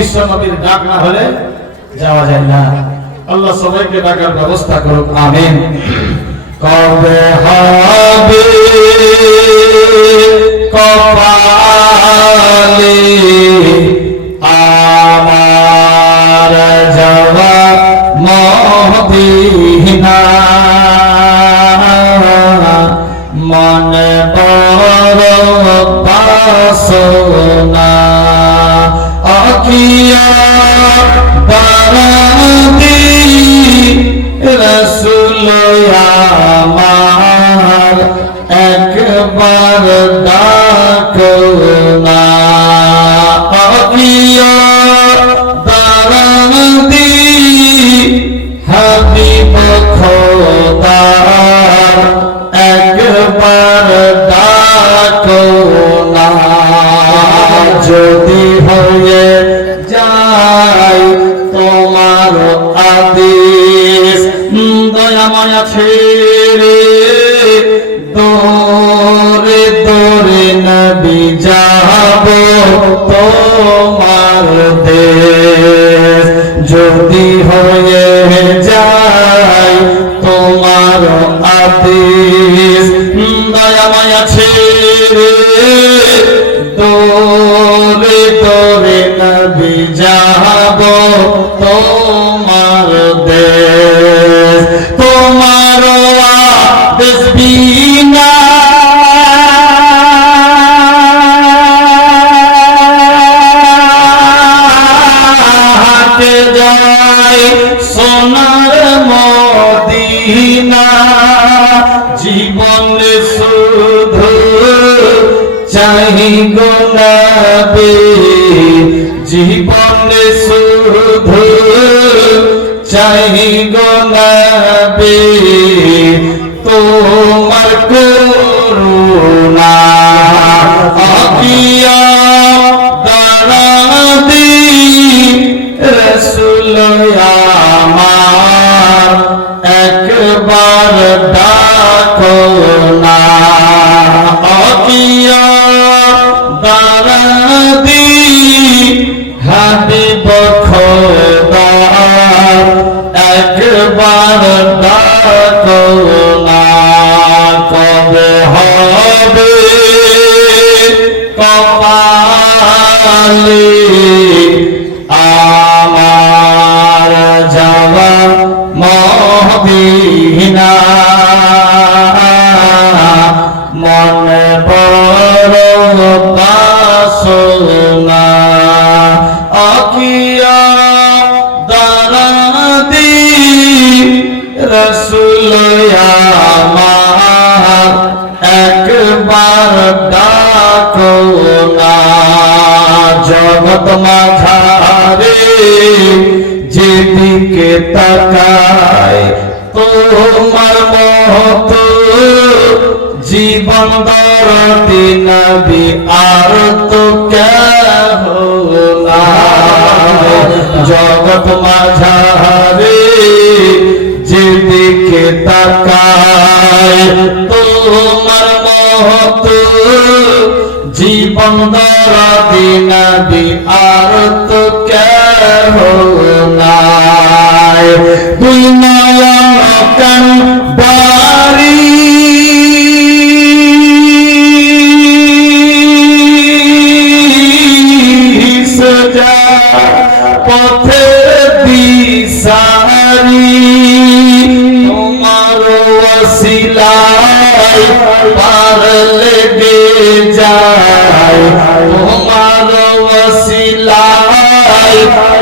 বিশ্ব নবীর ডাক না হলে যাওয়া যায় না। আল্লাহ সবাইকে ডাকার ব্যবস্থা করুক, আমিন। কবে হবে কপালে আমার যাওয়া মদিনা? দোরে দোরে নবী যাব তোমার দেশ। যদি হয়ে যায় তোমার আদেশ। দয়াময় ছেড়ে দোরে দোরে নবী যাব তোমার দেশ। চাহি গোলাপে জীবন শুধু চাহি গোলাবে কপালে আমার যাওয়া মহদিনা মনে বড় বাসনা আকিয়া দারাদি রসুল আমার একবার ডাকো। জগৎ মাঝারে যেদিকে তাকায়, তোমার মত জীবন দরদি নবী আর তো কেহ। জগৎ মাঝারে যেদিকে তাকায়, তোমার মহত জীবন দরদি নবী আর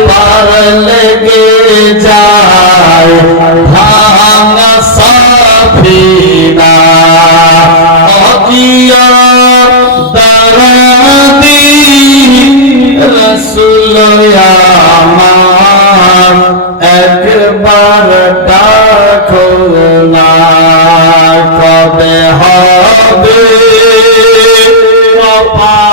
পার লেগে যায় ভাঙা একবার ডাকো না কবে হবে? কপালে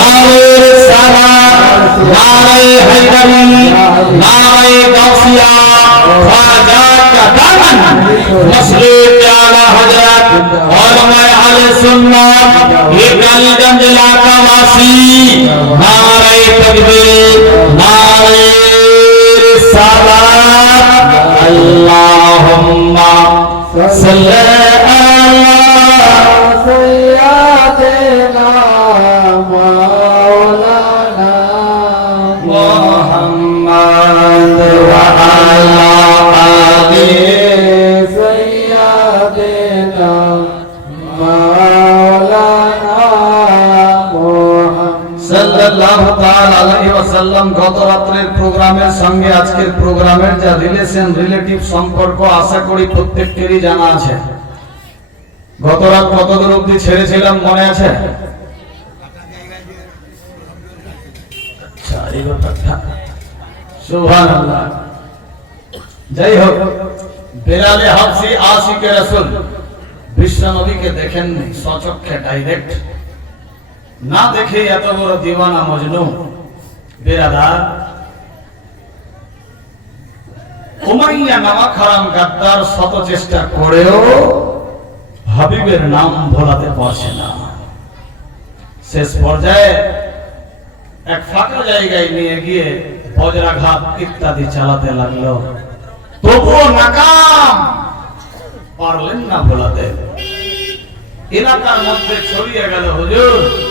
নারে সালা নারে হায়দারি নারে গাউসিয়া খাজা কাতামান মসজিদ আলা হযরত উলামায়ে আহলে সুন্নাত এ কালীগঞ্জ এলাকাবাসী নারে তাকবীর নারে সালাত, আল্লাহুম্মা সাল্লাল্লাহু সাল্লাল্লাহু আচ্ছা। যাই হোক বেলালে হাফসি আশিকে রাসূল বিশ্ব নবীকে দেখেননি সচক্ষে ডাইরেক্ট না দেখে এত বড় দিওয়ানা মজনু। বেরাদার। নামা খারাম গাদ্দার শত চেষ্টা করেও হাবিবের নাম ভোলাতে পারছে না। শেষ পর্যায়ে এক ফাঁকা জায়গায় নিয়ে গিয়ে বজ্রাঘাত ইত্যাদি চালাতে লাগল। তবুও নাকাম। পারলেন না ভোলাতে। এলাকার মধ্যে ছড়িয়ে গেল হুজুর।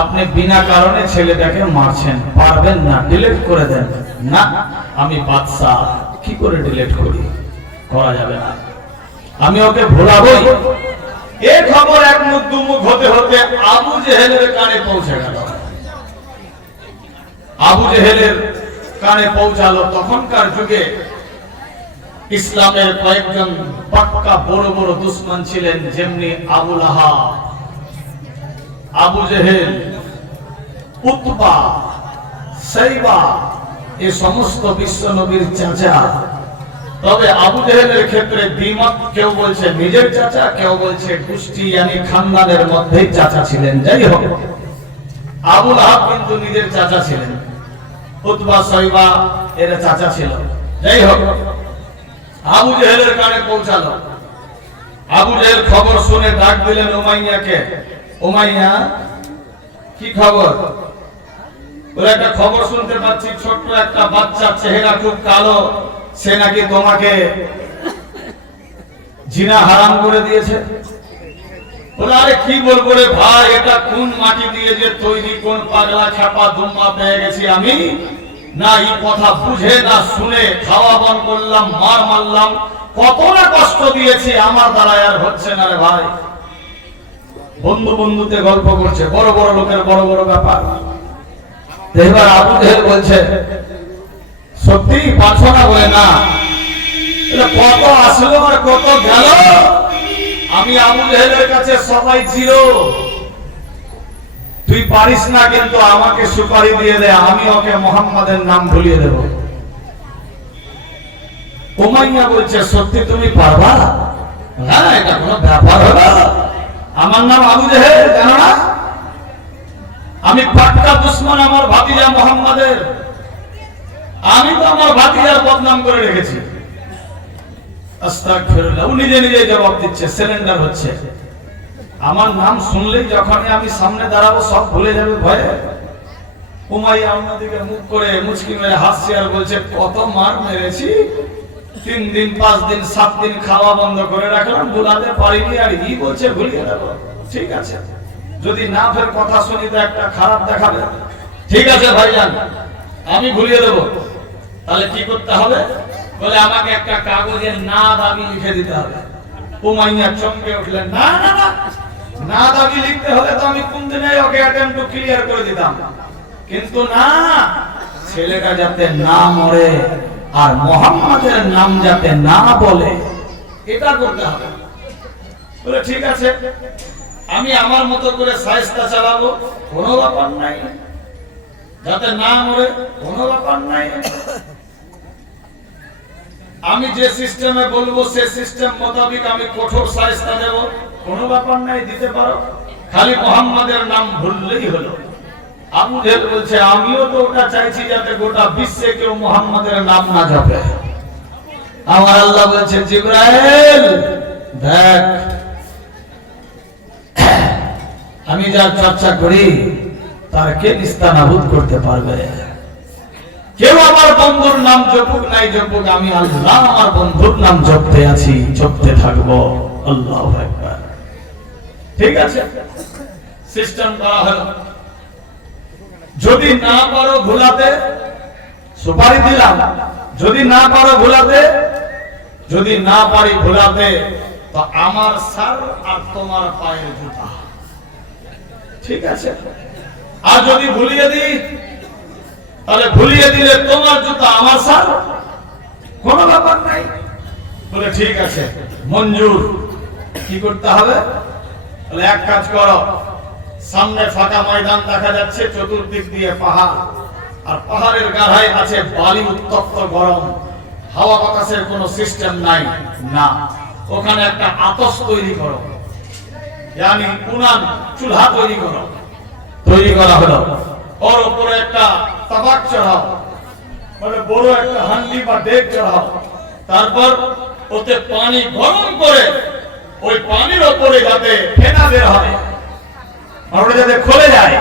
আপনি বিনা কারণে ছেলেটাকে মারছেন, পারবেন না ডিলিট করে দেন। না, আমি বাদশাহ, কি করে ডিলিট করি? করা যাবে না। আমি ওকে ভোলাবই খবর এক মুখ দুমুখ হতে হতে আবু জেহেলের কানে পৌঁছে গেল। আবু জেহেলের কানে পৌঁছালো তখনকার যুগে। ইসলামের কয়েকজন পাক্কা বড় বড় দুশ্মন ছিলেন, যেমনি আবুল আহা আবু জেহেল, উতবা, সাইবা, এ সমস্ত বিশ্ব নবীর চাচা। তবে আবু জেহেলের ক্ষেত্রে কেউ বলছে নিজের চাচা, কেউ বলছে খানদানের মধ্যেই চাচা ছিলেন। যাই হোক আবুল কিন্তু নিজের চাচা ছিলেন। এরা চাচা ছিল। যাই হোক, আবু জেহেলের কানে পৌঁছালো। আবু জেহেল খবর শুনে ডাক দিলেন উমাইয়াকে। উমাইয়া কি খবর? ওর একটা খবর শুনতে পাচ্ছি, ছোট্ট একটা বাচ্চা চেহারা খুব কালো। সে নাকি তোমাকে জিনা হারাম করে দিয়েছে? আরে কি বলব রে ভাই, এটা কোন মাটি দিয়ে যে তৈরি, কোন পাগলা ছাপা দুম্মা পেয়ে গেছি আমি? না, এই কথা বুঝে, না শুনে খাওয়া বন করলাম, মার মারলাম। কত না কষ্ট দিয়েছি, আমার দ্বারা আর হচ্ছে না রে ভাই। বন্ধু বন্ধুতে গল্প করছে, বড় বড় লোকের বড় বড় ব্যাপার। এবার আবু জেহেল বলছে, সত্যি পারছ না। বলে না কত আসলো আর কত গেল? আমি আবু জেহেলের কাছে সবাই ছিল তুই পারিস না কিন্তু আমাকে সুপারি দিয়ে দে, আমি ওকে মোহাম্মদের নাম ভুলিয়ে দেব। উমাইয়া বলছে, সত্যি তুমি পারবা? হ্যাঁ এটা কোনো ব্যাপার হলো আমার নাম আবু জেহেল, জানো না? আমি পাক্কা দুশ্মন আমার ভাতিজা মোহাম্মদের। আমি তো আমার ভাতিজার বদনাম করে রেখেছি। নিজে নিজে জবাব দিচ্ছে, সিলিন্ডার হচ্ছে। আমার নাম শুনলেই যখনই আমি সামনে দাঁড়াবো, সব ভুলে যাবে ভয়ে। উমাইয়া অন্যদিকে মুখ করে মুচকি মেরে হাসছে আর বলছে, কত মার মেরেছি? তিন দিন, পাঁচ দিন, সাত দিন খাওয়া বন্ধ করে রাখলাম ভুলাতে পারিনি আর ই বলছে ভুলিয়ে দেবো। ঠিক আছে। যদি না ফের কথা শুনি তো একটা খারাপ দেখাবে। ঠিক আছে ভাইজান, আমি ভুলিয়ে দেব। তাহলে কি করতে হবে? বলে আমাকে একটা কাগজের না দাবি লিখে দিতে হবে। উমাইয়া চমকে উঠলেন, না না না না দাবি লিখতে হলে তো আমি কোন দিনে ওকে অ্যাটেম্প ক্লিয়ার করে দিতাম। কিন্তু না, ছেলেটা যাতে না মরে আর মোহাম্মদের নাম যাতে না বলে, এটা করতে হবে। বলে, ঠিক আছে, আমি আমার মতো করে সাইজটা চালাবো, কোনো ব্যাপার নাই। যাতে না মরে, কোনো ব্যাপার নাই। আমি যে সিস্টেমে বলব, সে সিস্টেম মোতাবেক আমি কঠোর সাইজটা দেব, কোনো ব্যাপার নাই, দিতে পারো। খালি মোহাম্মদের নাম ভুললেই হলো। বলছে, আমিও তো ওটা চাইছি যাতে গোটা বিশ্বে কেউ মোহাম্মদের নাম না আমার আল্লাহ বলছে দেখ, আমি যার চর্চা করি, তার কে নিস্তানাভূত করতে পারবে? কেউ আমার বন্ধুর নাম জপুক নাই জপুক, আমি আল্লাহ আমার বন্ধুর নাম জপতে আছি, জপতে থাকব। আল্লাহ ঠিক আছে? সিস্টেম করা হলো। যদি না পারো ভুলাতে, সুপারি দিলাম। যদি না পারো ভুলাতে, যদি না পারি ভুলাতে, তো আমার সার আর তোমার পায়ের জুতা। ঠিক আছে? আর যদি ভুলিয়ে দিই, তাহলে ভুলিয়ে দিলে তোমার জুতা আমার সার? কোনো ব্যাপার নাই। বলে, ঠিক আছে, মঞ্জুর, কি করতে হবে? তাহলে এক কাজ করো সামনে ফাঁকা ময়দান দেখা যাচ্ছে, চতুর্দিক দিয়ে পাহাড়। আর পাহাড়ের গাঢ়ায় আছে বালি, উত্তপ্ত গরম। হাওয়া বাতাসের কোনো সিস্টেম নাই, না। ওখানে একটা আতস তৈরি করো। yani উনান চুলহা তৈরি করো। তৈরি করা হলো। ওর উপরে একটা তাবাক চড়াও। মানে বড় একটা হান্ডি বা ডেক চড়াও। তারপর ওতে পানি গরম করে ওই পানির ওপরে যাতে ফেনা বের হয়। আর যাতে খুলে যায়।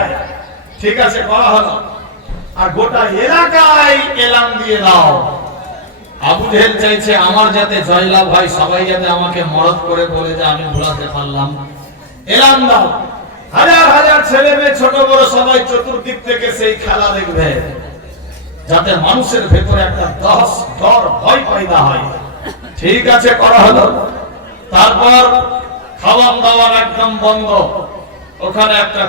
ঠিক আছে করা হলো। আর গোটা এলাকায় এলাম দিয়ে দাও। আবু জেহেল চাইছে, আমার যাতে জয়লাভ হয়, সবাই যাতে আমাকে মরদ করে বলে যে আমি ভুলাতে পারলাম। এলাম দাও। হাজার হাজার ছেলে মেয়ে, ছোট বড় সবাই চতুর্দিক থেকে সেই খেলা দেখবে। যাতে মানুষের ভেতরে একটা দহস, ডর, ভয় পয়দা হয়। ঠিক আছে, করা হলো। তারপর খাওয়ান দাওয়ান একদম বন্ধ। ওখানে একটা